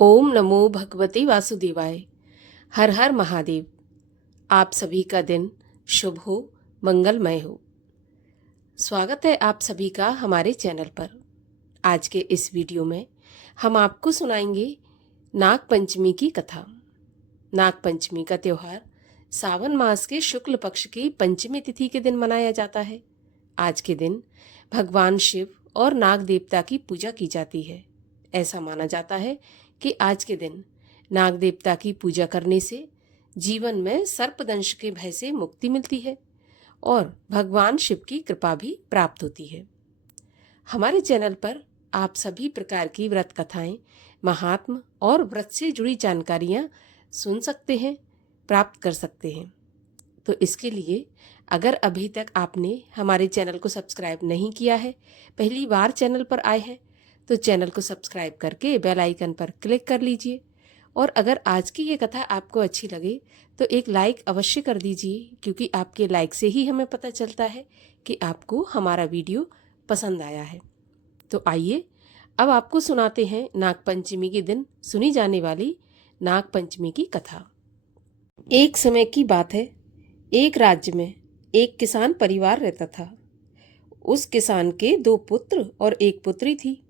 ओम नमो भगवते वासुदेवाय। हर हर महादेव। आप सभी का दिन शुभ हो, मंगलमय हो। स्वागत है आप सभी का हमारे चैनल पर। आज के इस वीडियो में हम आपको सुनाएंगे नाग पंचमी की कथा। नाग पंचमी का त्योहार सावन मास के शुक्ल पक्ष की पंचमी तिथि के दिन मनाया जाता है। आज के दिन भगवान शिव और नाग देवता की पूजा की जाती है। ऐसा माना जाता है कि आज के दिन नाग देवता की पूजा करने से जीवन में सर्पदंश के भय से मुक्ति मिलती है और भगवान शिव की कृपा भी प्राप्त होती है। हमारे चैनल पर आप सभी प्रकार की व्रत कथाएं, महात्म और व्रत से जुड़ी जानकारियां सुन सकते हैं, प्राप्त कर सकते हैं। तो इसके लिए अगर अभी तक आपने हमारे चैनल को सब्सक्राइब नहीं किया है, पहली बार चैनल पर आए हैं, तो चैनल को सब्सक्राइब करके बेल आइकन पर क्लिक कर लीजिए। और अगर आज की ये कथा आपको अच्छी लगे तो एक लाइक अवश्य कर दीजिए, क्योंकि आपके लाइक से ही हमें पता चलता है कि आपको हमारा वीडियो पसंद आया है। तो आइए अब आपको सुनाते हैं नागपंचमी के दिन सुनी जाने वाली नागपंचमी की कथा। एक समय की बात है, एक राज्य में एक किसान परिवार रहता था। उस किसान के 2 पुत्र और एक पुत्री थी।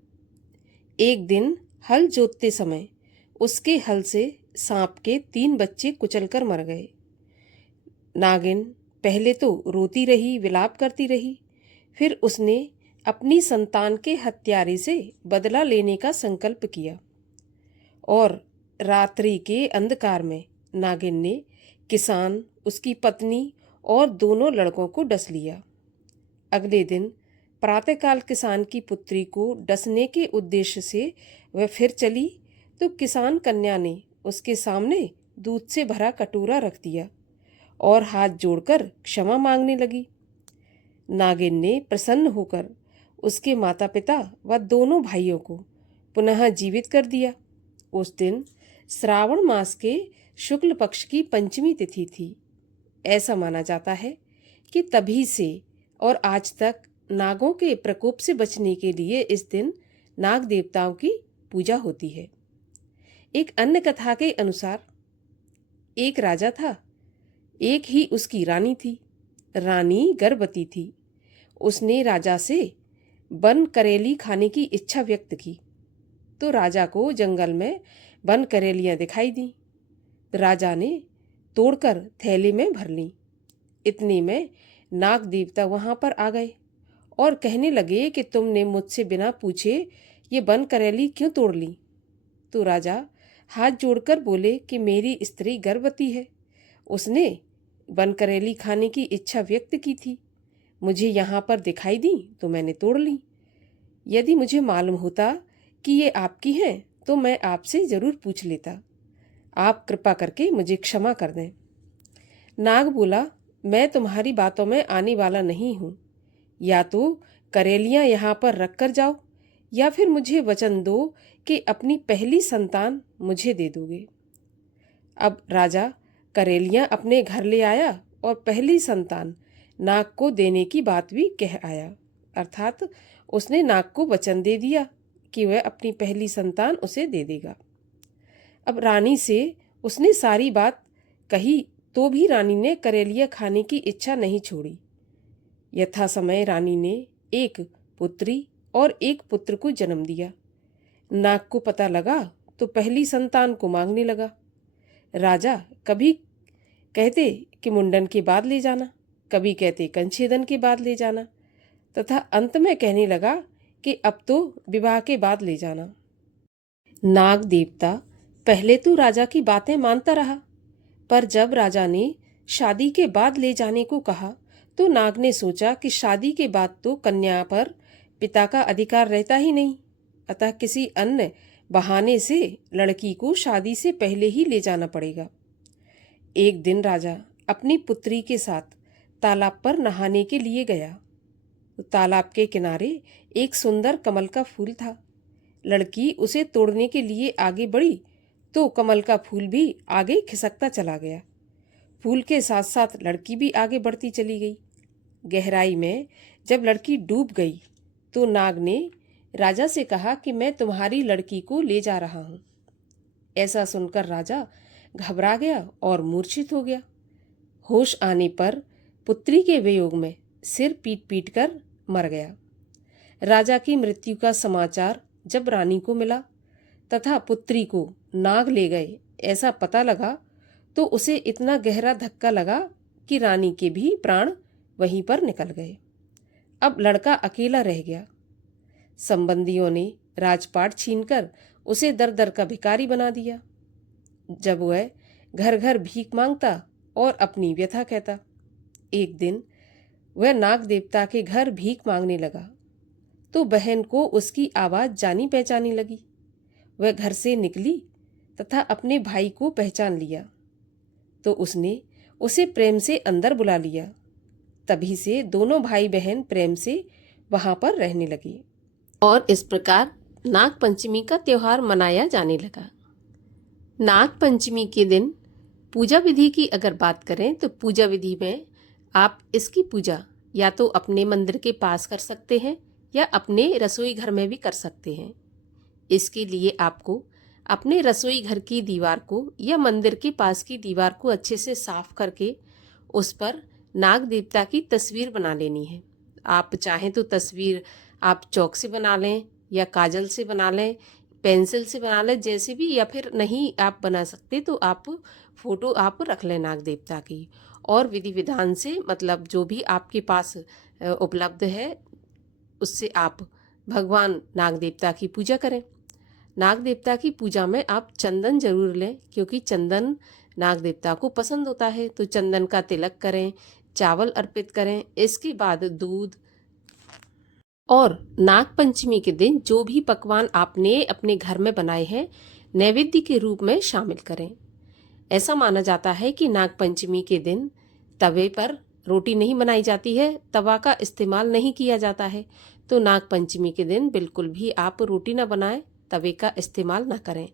एक दिन हल जोतते समय उसके हल से सांप के 3 बच्चे कुचलकर मर गए। नागिन पहले तो रोती रही, विलाप करती रही। फिर उसने अपनी संतान के हत्यारे से बदला लेने का संकल्प किया और रात्रि के अंधकार में नागिन ने किसान, उसकी पत्नी और दोनों लड़कों को डस लिया। अगले दिन प्रातःकाल किसान की पुत्री को डसने के उद्देश्य से वह फिर चली तो किसान कन्या ने उसके सामने दूध से भरा कटोरा रख दिया और हाथ जोड़कर क्षमा मांगने लगी। नागिन ने प्रसन्न होकर उसके माता पिता व दोनों भाइयों को पुनः जीवित कर दिया। उस दिन श्रावण मास के शुक्ल पक्ष की पंचमी तिथि थी। ऐसा माना जाता है कि तभी से और आज तक नागों के प्रकोप से बचने के लिए इस दिन नाग देवताओं की पूजा होती है। एक अन्य कथा के अनुसार एक राजा था, एक ही उसकी रानी थी। रानी गर्भवती थी। उसने राजा से बन करेली खाने की इच्छा व्यक्त की तो राजा को जंगल में बन करेलियां दिखाई दी। राजा ने तोड़कर थैले में भर ली। इतने में नाग देवता वहां पर आ गए और कहने लगे कि तुमने मुझसे बिना पूछे ये बन करेली क्यों तोड़ ली। तो राजा हाथ जोड़कर बोले कि मेरी स्त्री गर्भवती है, उसने बन करेली खाने की इच्छा व्यक्त की थी, मुझे यहाँ पर दिखाई दी तो मैंने तोड़ ली। यदि मुझे मालूम होता कि ये आपकी हैं तो मैं आपसे जरूर पूछ लेता। आप कृपा करके मुझे क्षमा कर दें। नाग बोला, मैं तुम्हारी बातों में आने वाला नहीं हूँ। या तो करेलियां यहाँ पर रख कर जाओ या फिर मुझे वचन दो कि अपनी पहली संतान मुझे दे दोगे। अब राजा करेलियां अपने घर ले आया और पहली संतान नाग को देने की बात भी कह आया। अर्थात उसने नाग को वचन दे दिया कि वह अपनी पहली संतान उसे दे देगा। अब रानी से उसने सारी बात कही तो भी रानी ने करेलियां खाने की इच्छा नहीं छोड़ी। यथा समय रानी ने एक पुत्री और एक पुत्र को जन्म दिया। नाग को पता लगा तो पहली संतान को मांगने लगा। राजा कभी कहते कि मुंडन के बाद ले जाना, कभी कहते कंछेदन के बाद ले जाना, तथा अंत में कहने लगा कि अब तो विवाह के बाद ले जाना। नाग देवता पहले तो राजा की बातें मानता रहा, पर जब राजा ने शादी के बाद ले जाने को कहा तो नाग ने सोचा कि शादी के बाद तो कन्या पर पिता का अधिकार रहता ही नहीं, अतः किसी अन्य बहाने से लड़की को शादी से पहले ही ले जाना पड़ेगा। एक दिन राजा अपनी पुत्री के साथ तालाब पर नहाने के लिए गया तो तालाब के किनारे एक सुंदर कमल का फूल था। लड़की उसे तोड़ने के लिए आगे बढ़ी तो कमल का फूल भी आगे खिसकता चला गया। फूल के साथ साथ लड़की भी आगे बढ़ती चली गई। गहराई में जब लड़की डूब गई तो नाग ने राजा से कहा कि मैं तुम्हारी लड़की को ले जा रहा हूँ। ऐसा सुनकर राजा घबरा गया और मूर्छित हो गया। होश आने पर पुत्री के वियोग में सिर पीट पीट कर मर गया। राजा की मृत्यु का समाचार जब रानी को मिला तथा पुत्री को नाग ले गए ऐसा पता लगा तो उसे इतना गहरा धक्का लगा कि रानी के भी प्राण वहीं पर निकल गए। अब लड़का अकेला रह गया। संबंधियों ने राजपाट छीनकर उसे दर दर का भिखारी बना दिया। जब वह घर घर भीख मांगता और अपनी व्यथा कहता। एक दिन वह नाग देवता के घर भीख मांगने लगा तो बहन को उसकी आवाज़ जानी पहचानी लगी। वह घर से निकली तथा अपने भाई को पहचान लिया तो उसने उसे प्रेम से अंदर बुला लिया। तभी से दोनों भाई बहन प्रेम से वहां पर रहने लगे और इस प्रकार नाग पंचमी का त्योहार मनाया जाने लगा। नाग पंचमी के दिन पूजा विधि की अगर बात करें तो पूजा विधि में आप इसकी पूजा या तो अपने मंदिर के पास कर सकते हैं या अपने रसोई घर में भी कर सकते हैं। इसके लिए आपको अपने रसोई घर की दीवार को या मंदिर के पास की दीवार को अच्छे से साफ करके उस पर नाग देवता की तस्वीर बना लेनी है। आप चाहें तो तस्वीर आप चौक से बना लें या काजल से बना लें, पेंसिल से बना लें, जैसे भी, या फिर नहीं आप बना सकते तो आप फोटो आप रख लें नाग देवता की और विधि विधान से, मतलब जो भी आपके पास उपलब्ध है उससे आप भगवान नाग देवता की पूजा करें। नाग देवता की पूजा में आप चंदन जरूर लें क्योंकि चंदन नाग देवता को पसंद होता है। तो चंदन का तिलक करें, चावल अर्पित करें। इसके बाद दूध और नाग पंचमी के दिन जो भी पकवान आपने अपने घर में बनाए हैं नैवेद्य के रूप में शामिल करें। ऐसा माना जाता है कि नाग पंचमी के दिन तवे पर रोटी नहीं बनाई जाती है, तवा का इस्तेमाल नहीं किया जाता है। तो नाग पंचमी के दिन बिल्कुल भी आप रोटी ना बनाएं, तवे का इस्तेमाल ना करें।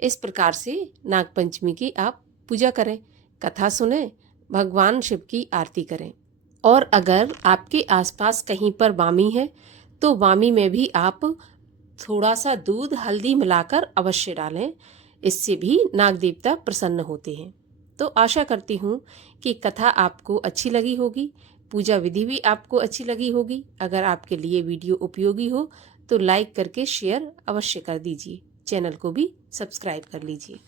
इस प्रकार से नाग पंचमी की आप पूजा करें, कथा सुनें, भगवान शिव की आरती करें। और अगर आपके आसपास कहीं पर वामी है तो वामी में भी आप थोड़ा सा दूध हल्दी मिलाकर अवश्य डालें। इससे भी नाग देवता प्रसन्न होते हैं। तो आशा करती हूँ कि कथा आपको अच्छी लगी होगी, पूजा विधि भी आपको अच्छी लगी होगी। अगर आपके लिए वीडियो उपयोगी हो तो लाइक करके शेयर अवश्य कर दीजिए। चैनल को भी सब्सक्राइब कर लीजिए।